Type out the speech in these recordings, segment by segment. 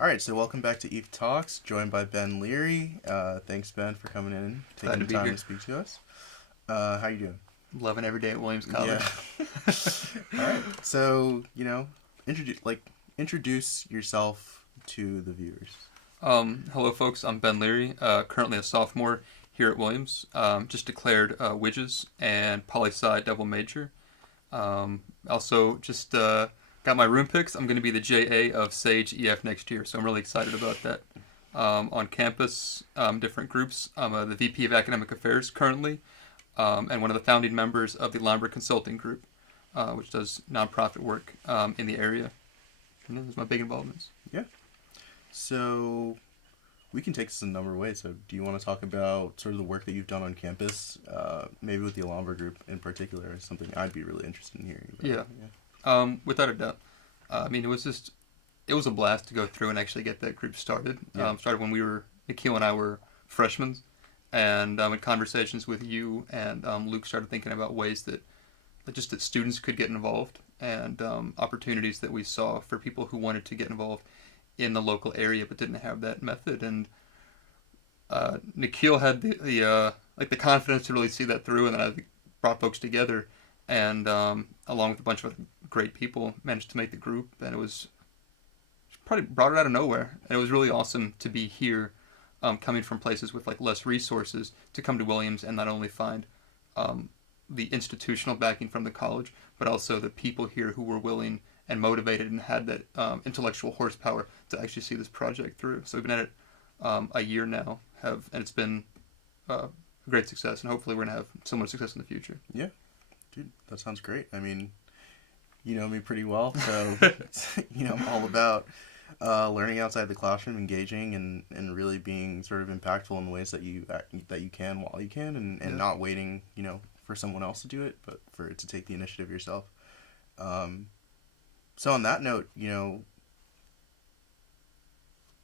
All right, so welcome back to Eve Talks, joined by Ben Leary. Thanks, Ben, for coming in, Glad taking to the be time here. to speak to us. How you doing? Loving every day at Williams Yeah. College. All right, so introduce yourself to the viewers. Hello, folks. I'm Ben Leary, currently a sophomore here at Williams. Just declared Widges and poli-sci double major. Also, just got my room picks. I'm going to be the JA of Sage EF next year, so I'm really excited about that. On campus, different groups. I'm the VP of Academic Affairs currently, and one of the founding members of the Alhambra Consulting Group, which does nonprofit work in the area. And those are my big involvements. Yeah. So we can take this in a number of ways. So do you want to talk about sort of the work that you've done on campus, maybe with the Alhambra group in particular, is something I'd be really interested in hearing about. Yeah. Without a doubt. I mean, it was a blast to go through and actually get that group started. Yeah. Started when Nikhil and I were freshmen, and in conversations with you and Luke started thinking about ways that students could get involved and opportunities that we saw for people who wanted to get involved in the local area but didn't have that method. And Nikhil had the confidence to really see that through, and then I brought folks together, and along with a bunch of other great people, managed to make the group, and it was probably brought it out of nowhere. And it was really awesome to be here, coming from places with less resources, to come to Williams and not only find the institutional backing from the college, but also the people here who were willing and motivated and had that intellectual horsepower to actually see this project through. So we've been at it a year now, and it's been a great success, and hopefully we're going to have similar success in the future. Yeah. Dude, that sounds great. I mean, you know me pretty well, so I'm all about learning outside the classroom, engaging, and really being sort of impactful in the ways that you can while you can, and not waiting, for someone else to do it, but for it to take the initiative yourself. So on that note,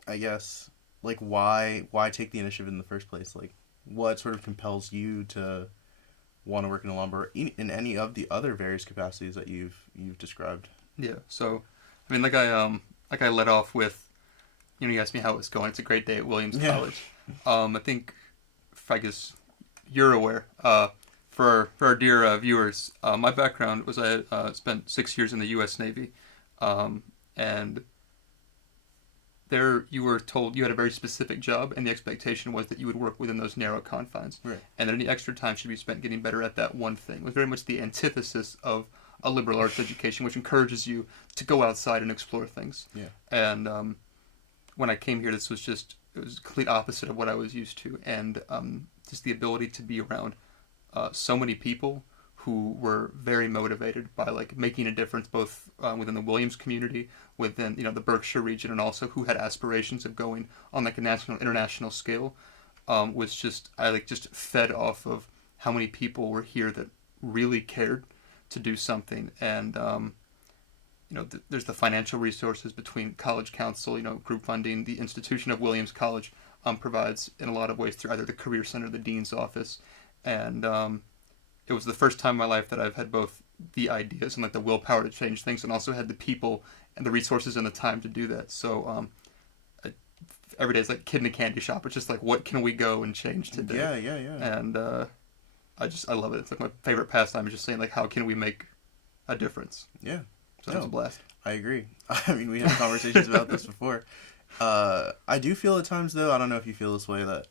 I guess, why take the initiative in the first place? What sort of compels you to want to work in Alhambra in any of the other various capacities that you've described? Yeah. So, I mean, I led off with, you asked me how it was going. It's a great day at Williams College. I think, if I guess you're aware, for our dear viewers, my background was I had spent 6 years in the U.S. Navy, and there you were told you had a very specific job, and the expectation was that you would work within those narrow confines. Right. And that any extra time should be spent getting better at that one thing. It was very much the antithesis of a liberal arts education, which encourages you to go outside and explore things. Yeah. And when I came here, it was the complete opposite of what I was used to, and just the ability to be around so many people who were very motivated by making a difference, both within the Williams community, within the Berkshire region, and also who had aspirations of going on a national, international scale. Was just I just fed off of how many people were here that really cared to do something. And there's the financial resources between College Council, group funding. The institution of Williams College provides in a lot of ways through either the Career Center, the Dean's office, and it was the first time in my life that I've had both the ideas and the willpower to change things, and also had the people and the resources and the time to do that. So every day is like kid in a candy shop. It's just what can we go and change today? Yeah. And I love it. It's my favorite pastime is just saying how can we make a difference? Yeah. So it's a blast. I agree. I mean, we had conversations about this before. I do feel at times, though, I don't know if you feel this way, that,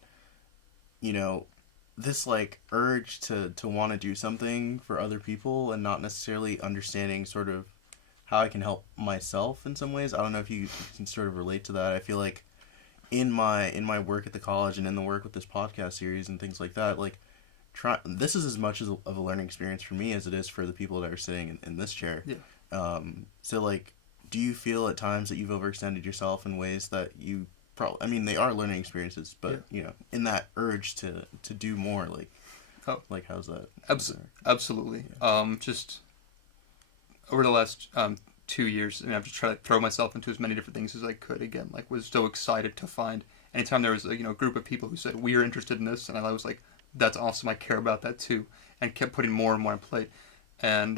this urge to want to do something for other people and not necessarily understanding sort of how I can help myself in some ways. I don't know if you can sort of relate to that. I feel like in my work at the college and in the work with this podcast series and things like that, this is as much of a learning experience for me as it is for the people that are sitting in this chair. Yeah. So do you feel at times that you've overextended yourself in ways that you probably, I mean, they are learning experiences, but in that urge to do more, how's that? Absolutely. Yeah. Just over the last 2 years, I've just tried to throw myself into as many different things as I could. Again, was so excited to find anytime there was a group of people who said we are interested in this, and I was like, that's awesome, I care about that too, and kept putting more and more on plate. And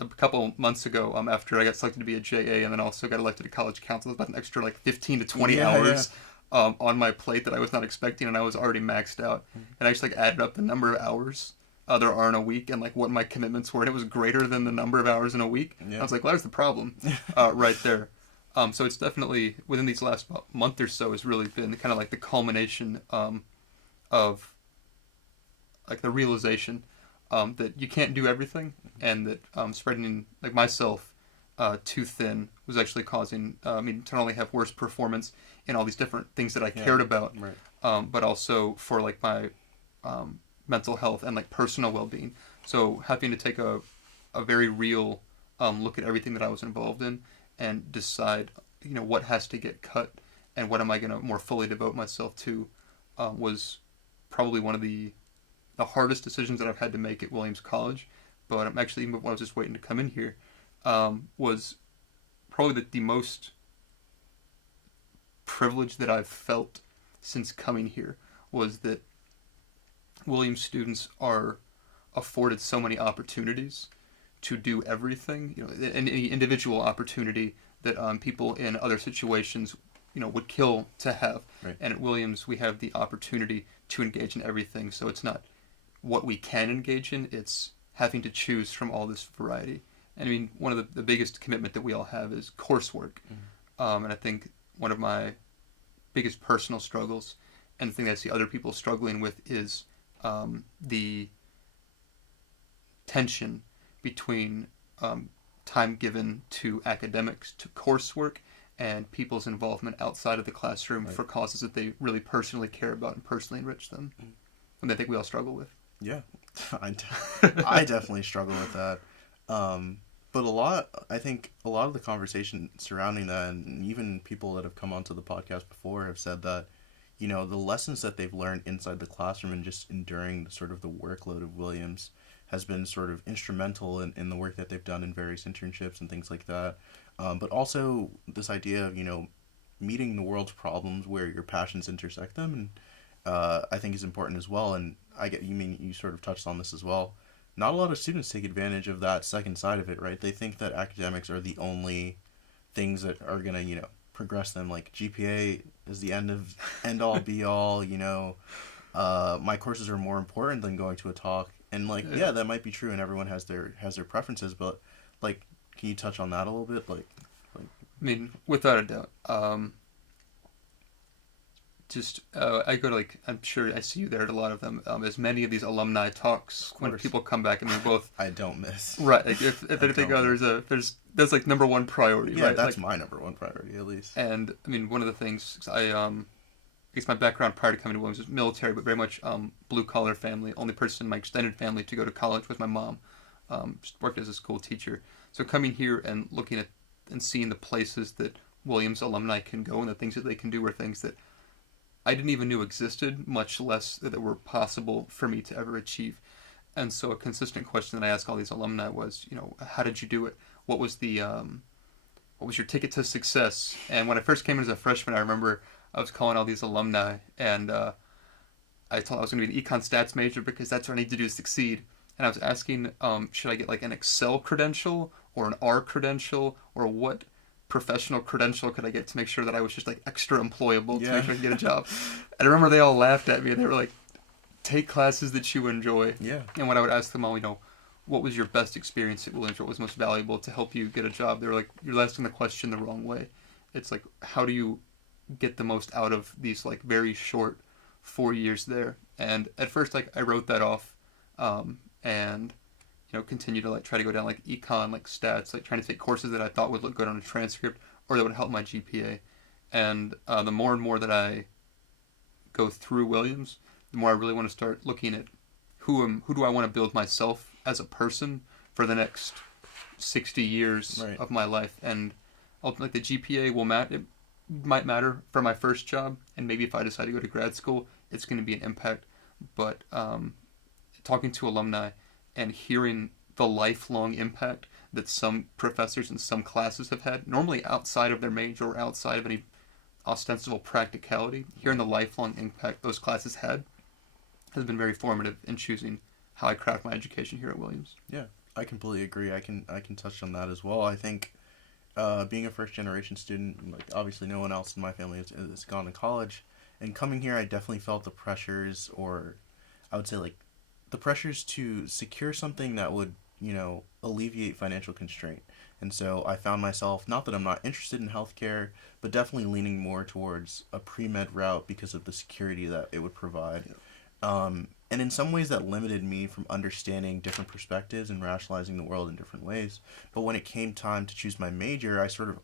a couple months ago, after I got selected to be a JA and then also got elected to college council, about an extra like 15 to 20 hours on my plate that I was not expecting, and I was already maxed out. And I just like added up the number of hours there are in a week and like what my commitments were, and it was greater than the number of hours in a week. I was like, well, there's the problem right there. So it's definitely within these last month or so has really been kind of like the culmination of like the realization that you can't do everything, and that spreading like myself too thin was actually causing me to not only have worse performance in all these different things that I cared about, but also for like my mental health and like personal well-being. So having to take a very real look at everything that I was involved in and decide, what has to get cut and what am I going to more fully devote myself to was probably one of the hardest decisions that I've had to make at Williams College. But I'm actually, even when I was just waiting to come in here, was probably the most privilege that I've felt since coming here, was that Williams students are afforded so many opportunities to do everything, any individual opportunity that people in other situations, would kill to have. Right. And at Williams, we have the opportunity to engage in everything. So it's not what we can engage in, it's having to choose from all this variety. And I mean, one of the biggest commitment that we all have is coursework. And I think one of my biggest personal struggles, and the thing that I see other people struggling with, is the tension between time given to academics, to coursework, and people's involvement outside of the classroom for causes that they really personally care about and personally enrich them. And I think we all struggle with. Yeah, I definitely struggle with that. But I think a lot of the conversation surrounding that, and even people that have come onto the podcast before have said that, the lessons that they've learned inside the classroom and just enduring sort of the workload of Williams has been sort of instrumental in the work that they've done in various internships and things like that. But also this idea of, meeting the world's problems where your passions intersect them, and I think is important as well. And you sort of touched on this as well. Not a lot of students take advantage of that second side of it, right? They think that academics are the only things that are going to, progress them. Like GPA is the end all be all, my courses are more important than going to a talk. And yeah, that might be true, and everyone has their preferences, but like, can you touch on that a little bit? Like I mean, without a doubt. I go to I'm sure I see you there at a lot of them. As many of these alumni talks, when people come back, and we both I don't miss. Right. Like if anything, that's like number one priority. Yeah, right? That's my number one priority at least. And I mean, one of the things I guess my background prior to coming to Williams was military, but very much blue collar family. Only person in my extended family to go to college was my mom. Just worked as a school teacher. So coming here and looking at and seeing the places that Williams alumni can go and the things that they can do were things that I didn't even know existed, much less that were possible for me to ever achieve. And so a consistent question that I ask all these alumni was, how did you do it? What was your ticket to success? And when I first came in as a freshman, I remember I was calling all these alumni, and I told I was going to be an econ stats major because that's what I need to do to succeed. And I was asking, should I get like an Excel credential or an R credential, or what professional credential could I get to make sure that I was just like extra employable to make sure I could get a job? And I remember they all laughed at me, and they were like, take classes that you enjoy. Yeah. And when I would ask them all, what was your best experience at Williams? What was most valuable to help you get a job? They were like, you're asking the question the wrong way. It's like, how do you get the most out of these like very short 4 years there? And at first, I wrote that off, and continue to try to go down econ, stats, trying to take courses that I thought would look good on a transcript or that would help my GPA. And the more and more that I go through Williams, the more I really want to start looking at who do I want to build myself as a person for the next 60 years of my life. And ultimately, the GPA it might matter for my first job, and maybe if I decide to go to grad school, it's going to be an impact. But talking to alumni and hearing the lifelong impact that some professors in some classes have had, normally outside of their major or outside of any ostensible practicality, hearing the lifelong impact those classes had has been very formative in choosing how I craft my education here at Williams. Yeah, I completely agree. I can touch on that as well. I think being a first generation student, like obviously no one else in my family has gone to college, and coming here, I definitely felt the pressures, or I would say like the pressures to secure something that would alleviate financial constraint. And so I found myself, not that I'm not interested in healthcare, but definitely leaning more towards a pre med route because of the security that it would provide. Yeah. And in some ways, that limited me from understanding different perspectives and rationalizing the world in different ways. But when it came time to choose my major, I sort of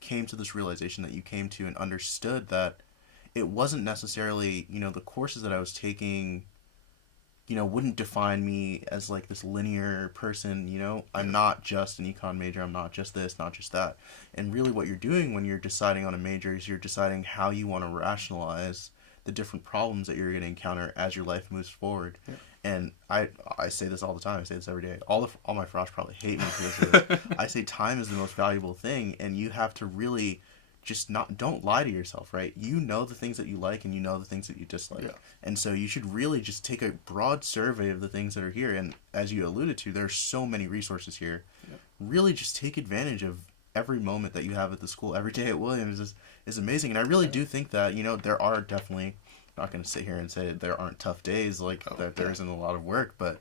came to this realization that you came to and understood that it wasn't necessarily, the courses that I was taking, wouldn't define me as like this linear person, I'm not just an econ major, I'm not just this, not just that. And really what you're doing when you're deciding on a major is you're deciding how you want to rationalize the different problems that you're going to encounter as your life moves forward. Yeah. And I say this all the time. I say this every day. All my frosh probably hate me for this. I say time is the most valuable thing, and you have to really just don't lie to yourself, right? You know the things that you like, and you know the things that you dislike. Yeah. And so you should really just take a broad survey of the things that are here. And as you alluded to, there are so many resources here. Yeah. Really just take advantage of every moment that you have at the school. Every day at Williams is amazing. And I really do think that, there are definitely, I'm not going to sit here and say there aren't tough days, that there isn't a lot of work, but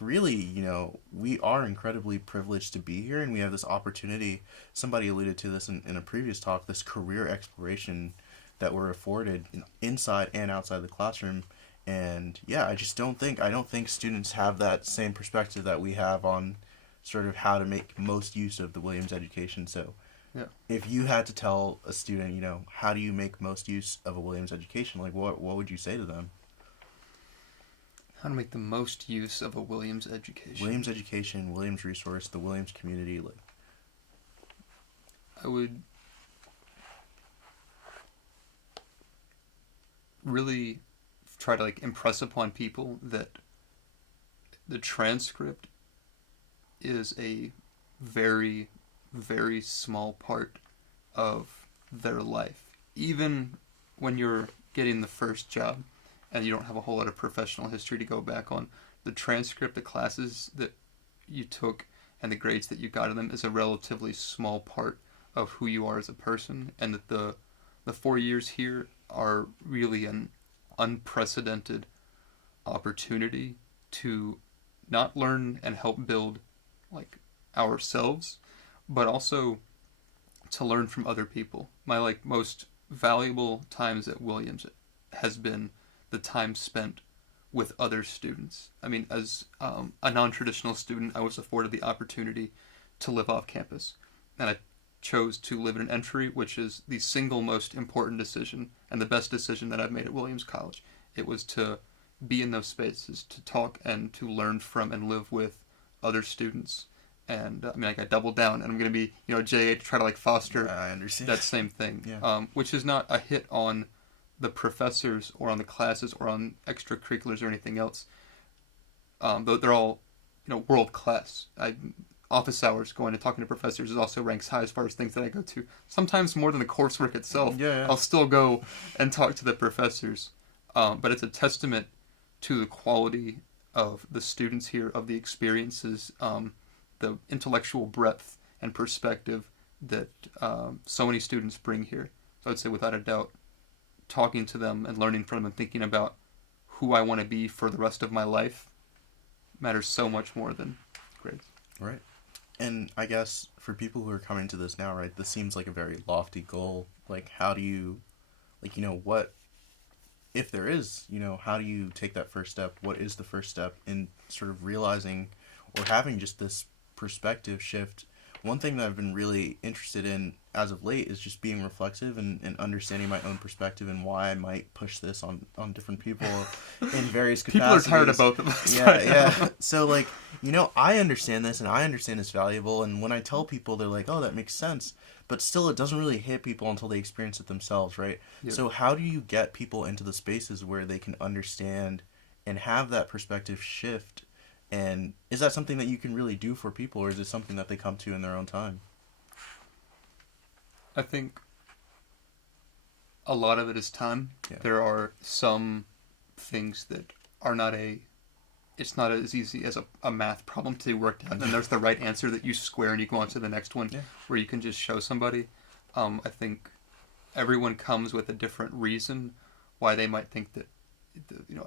really, we are incredibly privileged to be here, and we have this opportunity. Somebody alluded to this in a previous talk, this career exploration that we're afforded inside and outside the classroom. And yeah, I don't think students have that same perspective that we have on sort of how to make most use of the Williams education. So Yeah. if you had to tell a student, how do you make most use of a Williams education, what would you say to them? How to make the most use of a Williams education. Williams education, Williams resource, the Williams community. I would really try to impress upon people that the transcript is a very, very small part of their life. Even when you're getting the first job and you don't have a whole lot of professional history to go back on, the transcript, the classes that you took, and the grades that you got in them is a relatively small part of who you are as a person, and that the 4 years here are really an unprecedented opportunity to not learn and help build ourselves, but also to learn from other people. My most valuable times at Williams has been the time spent with other students. I mean, as a non-traditional student, I was afforded the opportunity to live off campus, and I chose to live in an entry, which is the single most important decision and the best decision that I've made at Williams College. It was to be in those spaces, to talk and to learn from and live with other students. And I doubled down, and I'm going to be, JA to try to foster I understand that same thing, Yeah. Which is not a hit on the professors or on the classes or on extracurriculars or anything else. Though they're all, world class. Office hours, going and talking to professors, is also ranks high as far as things that I go to. Sometimes more than the coursework itself. Yeah. I'll still go and talk to the professors. But it's a testament to the quality of the students here, of the experiences, the intellectual breadth and perspective that so many students bring here. So I'd say without a doubt, talking to them and learning from them and thinking about who I want to be for the rest of my life matters so much more than grades. Right. And I guess for people who are coming to this now, right, this seems like a very lofty goal. How do you, what, if there is, how do you take that first step? What is the first step in sort of realizing or having just this perspective shift? One thing that I've been really interested in as of late is just being reflexive and understanding my own perspective and why I might push this on different people in various capacities. People are tired of both of us. Yeah. So, I understand this and I understand it's valuable. And when I tell people, they're like, oh, that makes sense. But still, it doesn't really hit people until they experience it themselves, right? Yeah. So how do you get people into the spaces where they can understand and have that perspective shift? And is that something that you can really do for people, or is it something that they come to in their own time? I think a lot of it is time. Yeah. There are some things that are not a it's not as easy as a math problem to work out. And then there's the right answer that you square and you go on to the next one where you can just show somebody. I think everyone comes with a different reason why they might think that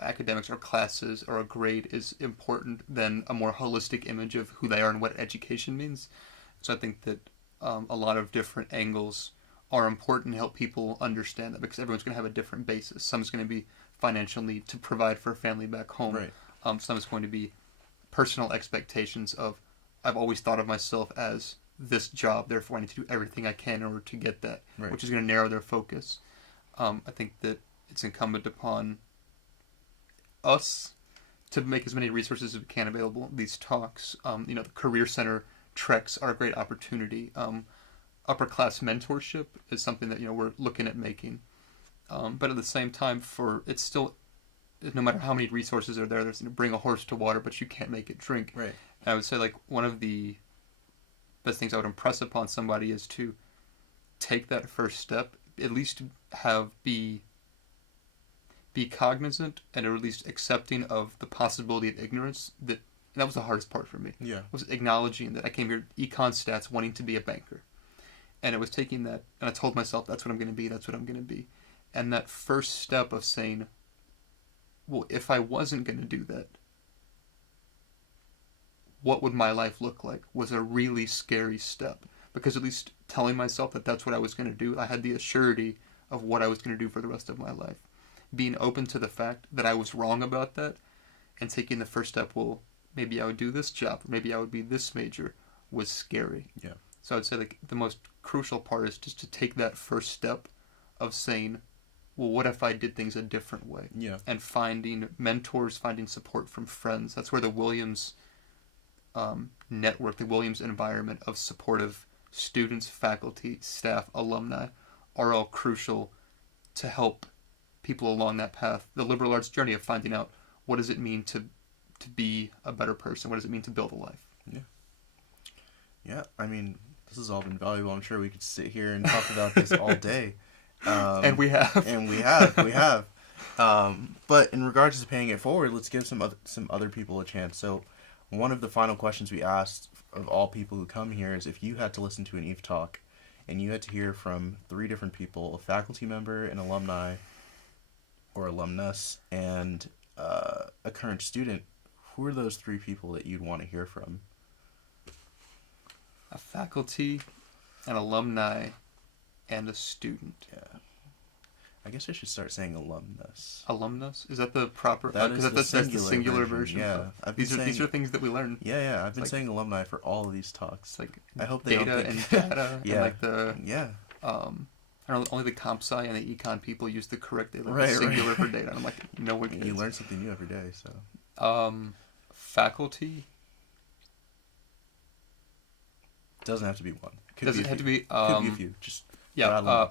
academics or classes or a grade is important than a more holistic image of who they are and what education means. So I think that a lot of different angles are important to help people understand that, because everyone's going to have a different basis. Some's going to be financial need to provide for a family back home. Right. Some is going to be personal expectations of, I've always thought of myself as this job, therefore I need to do everything I can in order to get that, Right. which is going to narrow their focus. I think that it's incumbent upon us to make as many resources as we can available. These talks, the Career Center treks are a great opportunity. Upper class mentorship is something that we're looking at making, but at the same time, it's still, no matter how many resources are there, there's bring a horse to water, but you can't make it drink. Right. And I would say one of the best things I would impress upon somebody is to take that first step, at least be cognizant and at least accepting of the possibility of ignorance. That was the hardest part for me. Yeah. Was acknowledging that I came here econ stats wanting to be a banker. And it was taking that, and I told myself, that's what I'm going to be, that's what I'm going to be. And that first step of saying, well, if I wasn't going to do that, what would my life look like, was a really scary step. Because at least telling myself that that's what I was going to do, I had the assurity of what I was going to do for the rest of my life. Being open to the fact that I was wrong about that, and taking the first step, well, maybe I would do this job, or maybe I would be this major, was scary. Yeah. So I'd say the most crucial part is just to take that first step of saying, well, what if I did things a different way? Yeah. And finding mentors, finding support from friends. That's where the Williams network, the Williams environment of supportive students, faculty, staff, alumni are all crucial to help people along that path. The liberal arts journey of finding out, what does it mean to be a better person? What does it mean to build a life? Yeah. Yeah, I mean, this has all been valuable. I'm sure we could sit here and talk about this all day. And we have. And we have. But in regards to paying it forward, let's give some other people a chance. So one of the final questions we asked of all people who come here is, if you had to listen to an EVE talk and you had to hear from 3 different people, a faculty member, an alumni or alumnus, and a current student, who are those 3 people that you'd want to hear from? A faculty, an alumni, and a student. Yeah. I guess I should start saying alumnus. Alumnus? Is that the proper? That's the singular version. Yeah. These are things that we learn. Yeah. I've been saying alumni for all of these talks. It's like I hope they data don't think... and data. Yeah. And like the yeah. I don't know, only the comp sci and the econ people use the correct Right. singular for data. And I'm like, no one You learn something new every day. So. Faculty. Doesn't have to be one. Does it have to be? Could be a few. Just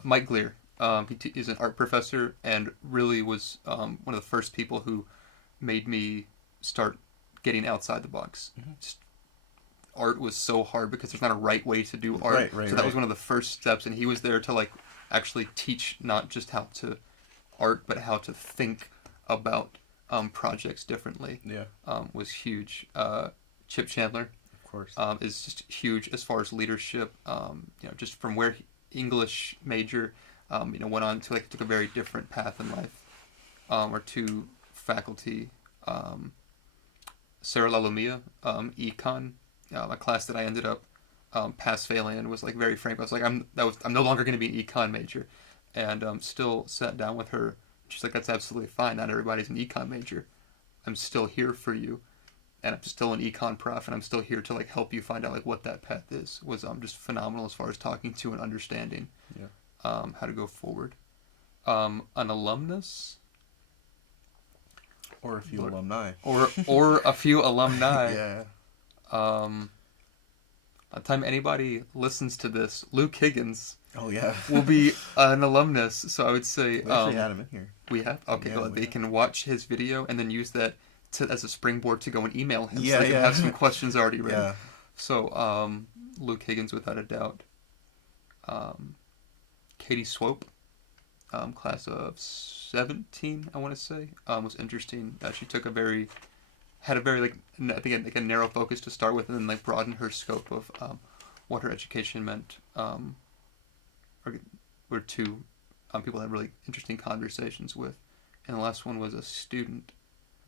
Mike Glear. He is an art professor and really was one of the first people who made me start getting outside the box. Mm-hmm. Just, art was so hard because there's not a right way to do art. Right, so that was one of the first steps, and he was there to actually teach not just how to art, but how to think about projects differently. Yeah. Was huge. Chip Chandler. Of course. Is just huge as far as leadership. Just from where English major, went on to took a very different path in life. Or 2 faculty, Sarah Lalumia, econ, a class that I ended up pass failing, and was very frank. I was like, I'm no longer going to be an econ major, and still sat down with her. She's like, that's absolutely fine. Not everybody's an econ major. I'm still here for you. And I'm still an econ prof, and I'm still here to help you find out what that path is. Was just phenomenal as far as talking to and understanding how to go forward. An alumnus, or a few alumni, or a few alumni. Yeah. By the time anybody listens to this, Luke Higgins. Oh yeah. will be an alumnus. So I would say we actually had him in here. We have. Okay, yeah, they can watch his video and then use that as a springboard to go and email him, so they can have some questions already ready. Yeah. So, Luke Higgins, without a doubt. Katie Swope, class of 17, I want to say, was interesting. She took a very had a very I think like a narrow focus to start with, and then like broaden her scope of what her education meant. Were two people I had really interesting conversations with, and the last one was a student.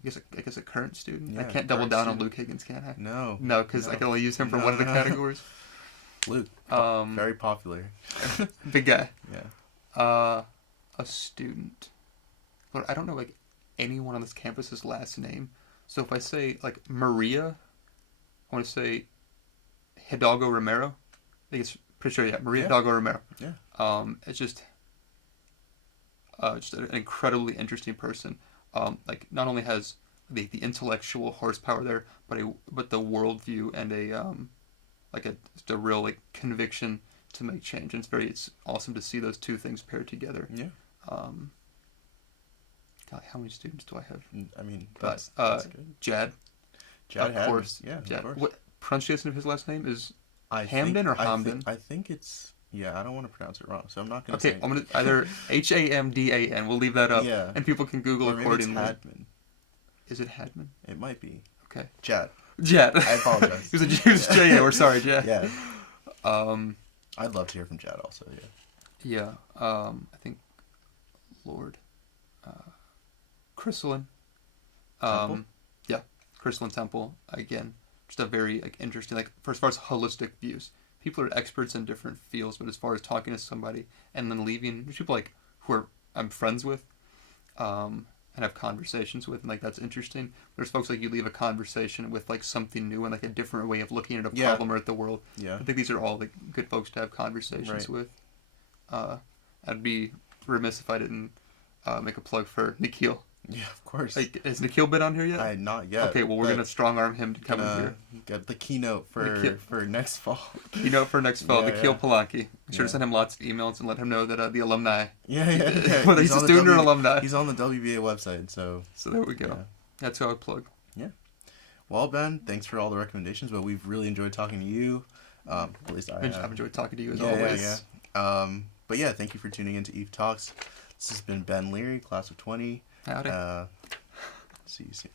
I guess a current student. Yeah, I can't double down on Luke Higgins, can I? No. No, because I can only use him for one of the categories. Luke, very popular. Big guy. Yeah. A student. But I don't know like anyone on this campus's last name. So if I say like Maria, I want to say Hidalgo Romero. I think it's pretty sure, yeah, Maria Hidalgo Romero. Yeah. It's just an incredibly interesting person. Like not only has the intellectual horsepower there, but the worldview and just a real like conviction to make change. And it's awesome to see those two things paired together. Yeah. God, how many students do I have? I mean, that's good. Jad. Jad, of course. Yeah, Jad. Of course. What pronunciation of his last name is? Hamden or Hamden? I think it's. Yeah, I don't want to pronounce it wrong, so I'm not going to. Okay, I'm gonna either Hamdan. We'll leave that up. Yeah. And people can Google or accordingly. Maybe it's Hadman. Is it Hadman? It might be. Okay. Jad. I apologize. he was J.A. We're sorry, Jad. Yeah. I'd love to hear from Jad also. Yeah. Yeah. I think Lord. Chrysalin. Temple? Yeah. Chrysalin Temple. Again, just a very interesting, as far as holistic views. People are experts in different fields, but as far as talking to somebody and then leaving, there's people who I'm friends with, and have conversations with, and that's interesting. There's folks you leave a conversation with something new and a different way of looking at a problem or at the world. Yeah. I think these are all good folks to have conversations with. I'd be remiss if I didn't make a plug for Nikhil. Yeah, of course. Has Nikhil been on here yet? Not yet. Okay, well, we're going to strong arm him to come in here. Get the keynote for next fall. Keynote for next fall. Nikhil Palanki. Be sure to send him lots of emails and let him know that the alumni. Yeah. Whether he's a student or alumni. He's on the WBA website, so. So there we go. Yeah. That's how I plug. Yeah. Well, Ben, thanks for all the recommendations, but we've really enjoyed talking to you. At least I've enjoyed talking to you as always. Yeah. But yeah, thank you for tuning in to Eve Talks. This has been Ben Leary, class of 20. Howdy. See you soon.